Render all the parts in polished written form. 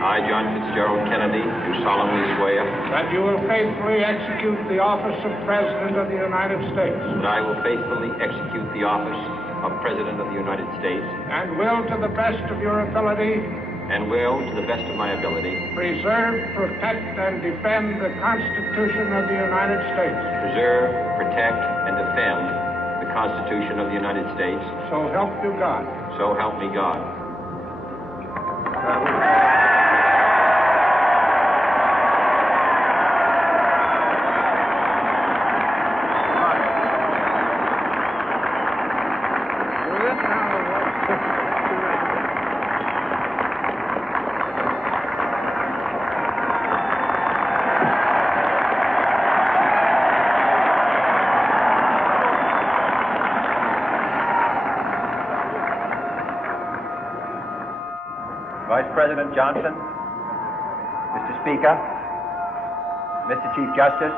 I, John Fitzgerald Kennedy, do solemnly swear that you will faithfully execute the office of President of the United States. that I will faithfully execute the office of President of the United States And will, to the best of your ability, and will, to the best of my ability, preserve, protect, and defend the Constitution of the United States. preserve, protect, and defend the Constitution of the United States. So help you God. So help me God. Vice President Johnson, Mr. Speaker, Mr. Chief Justice,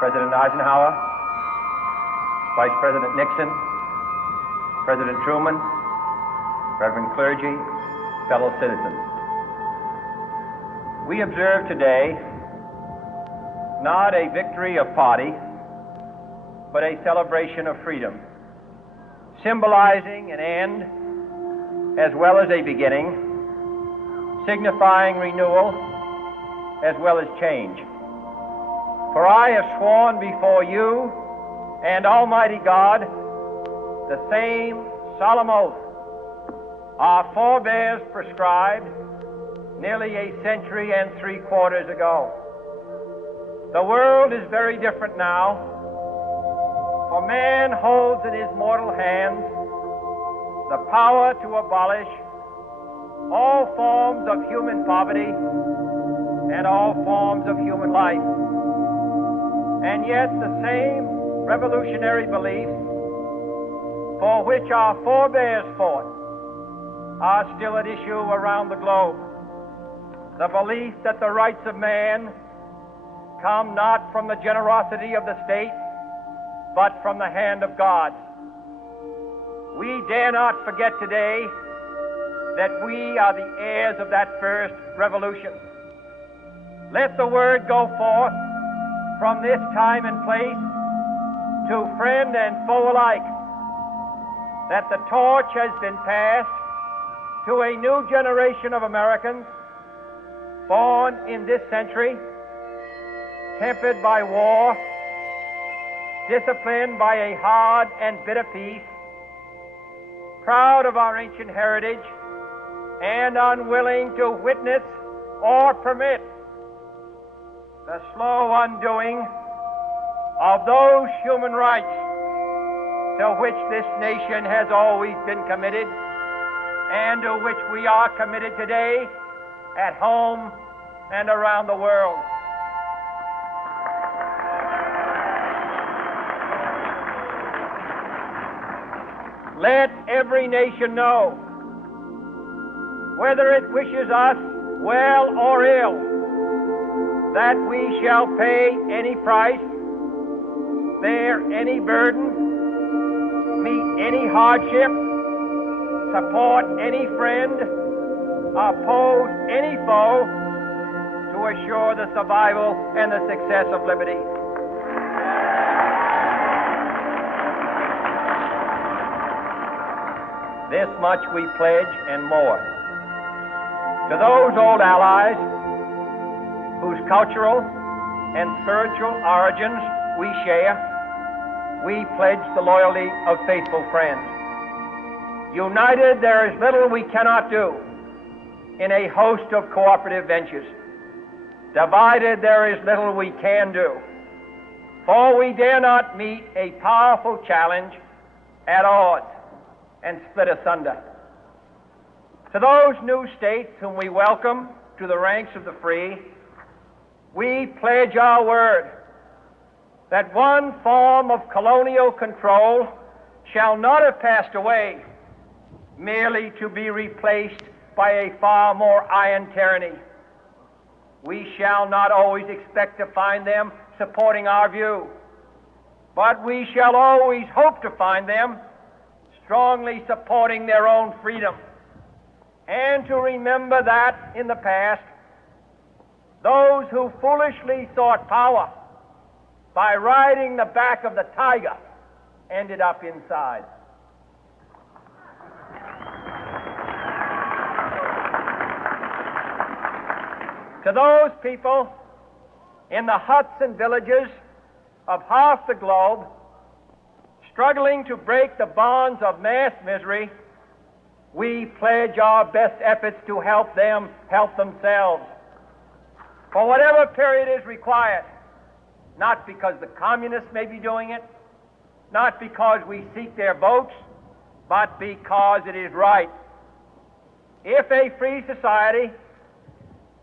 President Eisenhower, Vice President Nixon, President Truman, Reverend clergy, fellow citizens. We observe today not a victory of party, but a celebration of freedom, symbolizing an end as well as a beginning, signifying renewal as well as change. For I have sworn before you and Almighty God the same solemn oath our forebears prescribed nearly a century and 3/4 ago. The world is very different now, for man holds in his mortal hands the power to abolish all forms of human poverty and all forms of human life. And yet the same revolutionary beliefs for which our forebears fought are still at issue around the globe. The belief that the rights of man come not from the generosity of the state, but from the hand of God. We dare not forget today that we are the heirs of that first revolution. Let the word go forth from this time and place to friend and foe alike that the torch has been passed to a new generation of Americans born in this century, tempered by war, disciplined by a hard and bitter peace, proud of our ancient heritage, and unwilling to witness or permit the slow undoing of those human rights to which this nation has always been committed and to which we are committed today at home and around the world. Let every nation know, whether it wishes us well or ill, that we shall pay any price, bear any burden, meet any hardship, support any friend, oppose any foe to assure the survival and the success of liberty. This much we pledge and more. To those old allies whose cultural and spiritual origins we share, we pledge the loyalty of faithful friends. United, there is little we cannot do in a host of cooperative ventures. Divided, there is little we can do, for we dare not meet a powerful challenge at odds and split asunder. To those new states whom we welcome to the ranks of the free, we pledge our word that one form of colonial control shall not have passed away, merely to be replaced by a far more iron tyranny. We shall not always expect to find them supporting our view, but we shall always hope to find them strongly supporting their own freedom and to remember that in the past, those who foolishly sought power by riding the back of the tiger ended up inside. To those people in the huts and villages of half the globe struggling to break the bonds of mass misery, we pledge our best efforts to help them help themselves for whatever period is required, not because the communists may be doing it, not because we seek their votes, but because it is right. If a free society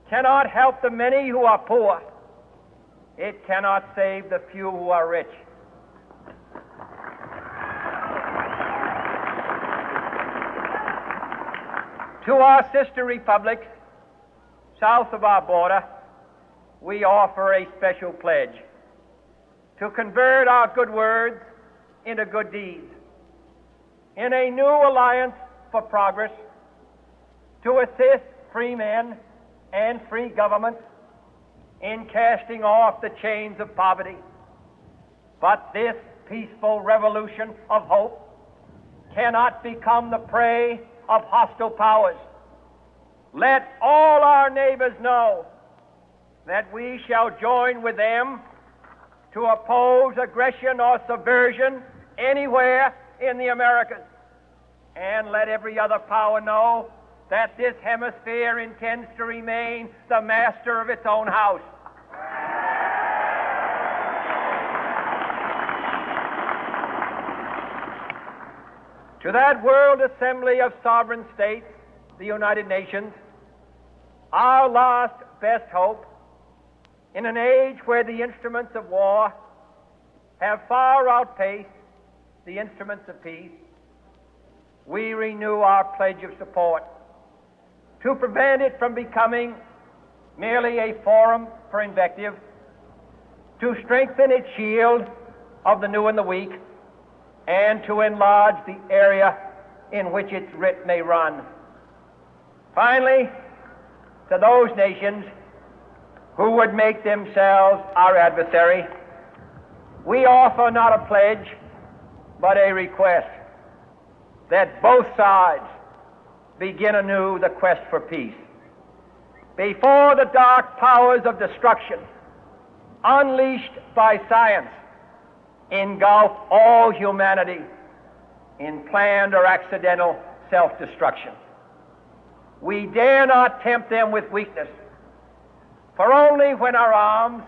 cannot help the many who are poor, it cannot save the few who are rich. To our sister republics south of our border, we offer a special pledge to convert our good words into good deeds, in a new alliance for progress, to assist free men and free governments in casting off the chains of poverty. But this peaceful revolution of hope cannot become the prey of hostile powers. Let all our neighbors know that we shall join with them to oppose aggression or subversion anywhere in the Americas. And let every other power know that this hemisphere intends to remain the master of its own house. To that World Assembly of Sovereign States, the United Nations, our last best hope, in an age where the instruments of war have far outpaced the instruments of peace, we renew our pledge of support to prevent it from becoming merely a forum for invective, to strengthen its shield of the new and the weak, and to enlarge the area in which its writ may run. Finally, to those nations who would make themselves our adversary, we offer not a pledge, but a request that both sides begin anew the quest for peace. Before the dark powers of destruction, unleashed by science, engulf all humanity in planned or accidental self-destruction, we dare not tempt them with weakness, for only when our arms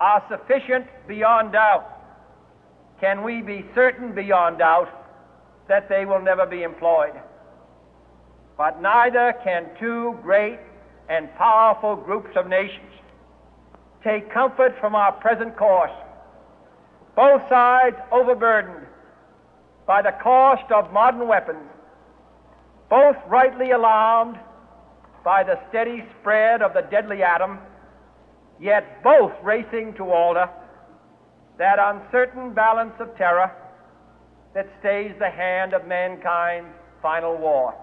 are sufficient beyond doubt can we be certain beyond doubt that they will never be employed. But neither can two great and powerful groups of nations take comfort from our present course, both sides overburdened by the cost of modern weapons, both rightly alarmed by the steady spread of the deadly atom, yet both racing to alter that uncertain balance of terror that stays the hand of mankind's final war.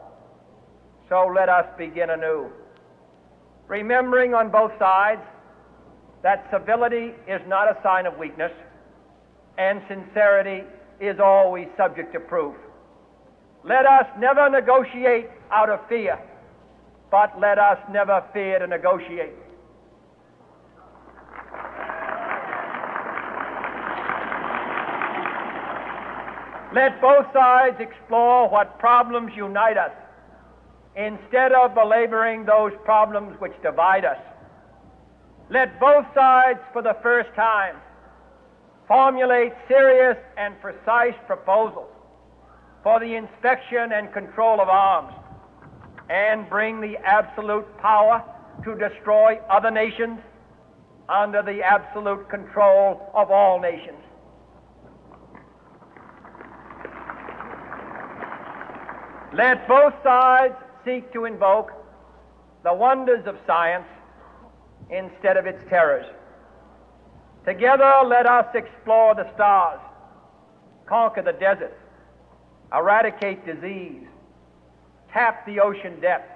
So let us begin anew, remembering on both sides that civility is not a sign of weakness, and sincerity is always subject to proof. Let us never negotiate out of fear, but let us never fear to negotiate. Let both sides explore what problems unite us, instead of belaboring those problems which divide us. Let both sides, for the first time, formulate serious and precise proposals for the inspection and control of arms, and bring the absolute power to destroy other nations under the absolute control of all nations. Let both sides seek to invoke the wonders of science instead of its terrors. Together, let us explore the stars, conquer the deserts, eradicate disease, tap the ocean depth,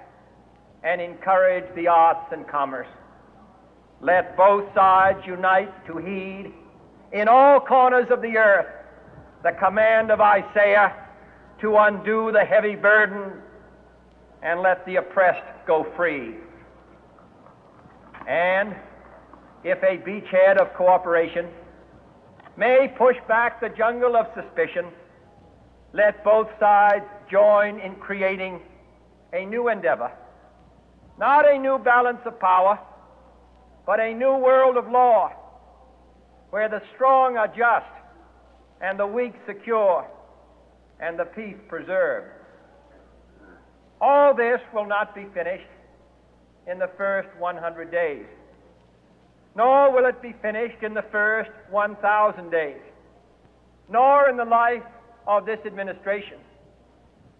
and encourage the arts and commerce. Let both sides unite to heed in all corners of the earth the command of Isaiah to undo the heavy burden and let the oppressed go free. And if a beachhead of cooperation may push back the jungle of suspicion, let both sides join in creating a new endeavor, not a new balance of power, but a new world of law, where the strong are just and the weak secure and the peace preserved. All this will not be finished in the first 100 days, nor will it be finished in the first 1,000 days, nor in the life of this administration,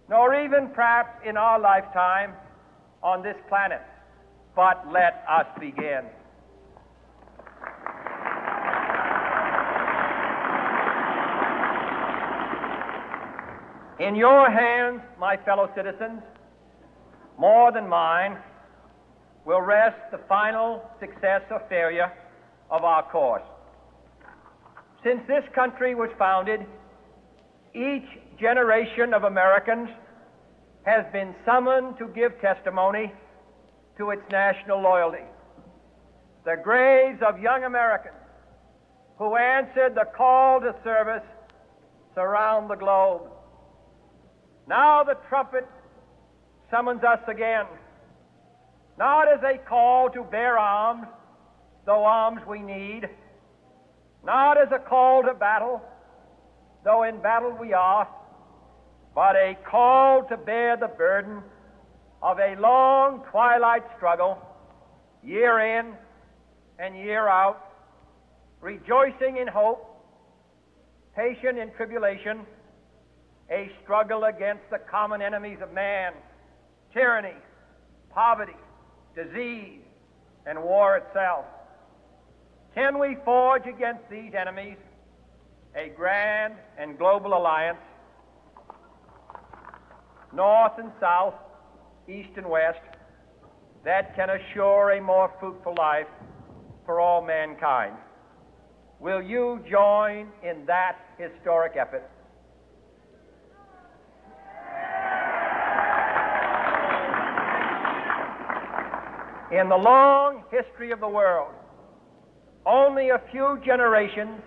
nor even perhaps in our lifetime on this planet. But let us begin. In your hands, my fellow citizens, more than mine, will rest the final success or failure of our course. Since this country was founded, each generation of Americans has been summoned to give testimony to its national loyalty. The graves of young Americans who answered the call to service surround the globe. Now the trumpet summons us again, not as a call to bear arms, though arms we need, not as a call to battle, though in battle we are, but a call to bear the burden of a long twilight struggle, year in and year out, rejoicing in hope, patient in tribulation, a struggle against the common enemies of man, tyranny, poverty, disease, and war itself. Can we forge against these enemies a grand and global alliance, north and south, east and west, that can assure a more fruitful life for all mankind? Will you join in that historic effort? In the long history of the world, only a few generations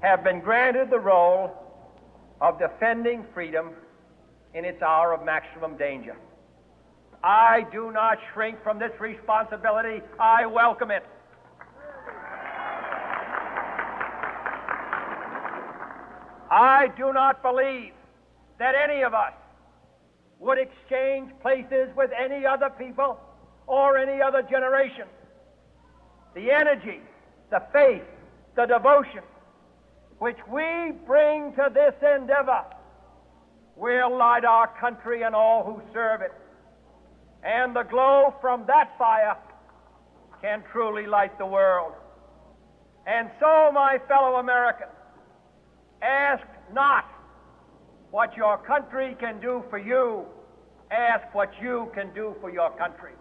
have been granted the role of defending freedom in its hour of maximum danger. I do not shrink from this responsibility. I welcome it. I do not believe that any of us would exchange places with any other people or any other generation. The energy, the faith, the devotion which we bring to this endeavor will light our country and all who serve it. And the glow from that fire can truly light the world. And so, my fellow Americans, ask not what your country can do for you. Ask what you can do for your country.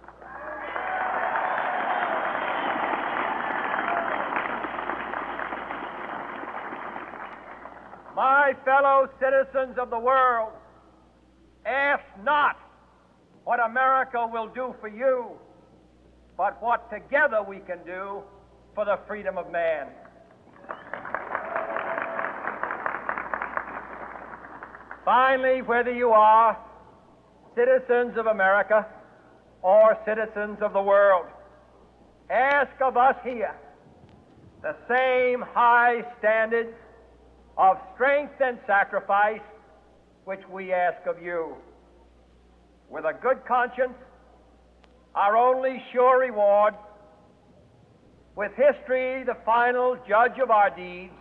My fellow citizens of the world, ask not what America will do for you, but what together we can do for the freedom of man. Finally, whether you are citizens of America or citizens of the world, ask of us here the same high standards of strength and sacrifice which we ask of you. With a good conscience, our only sure reward, with history the final judge of our deeds,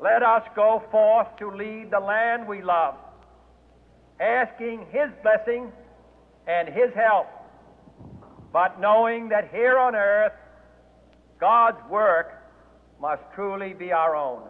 let us go forth to lead the land we love, asking His blessing and His help, but knowing that here on earth, God's work must truly be our own.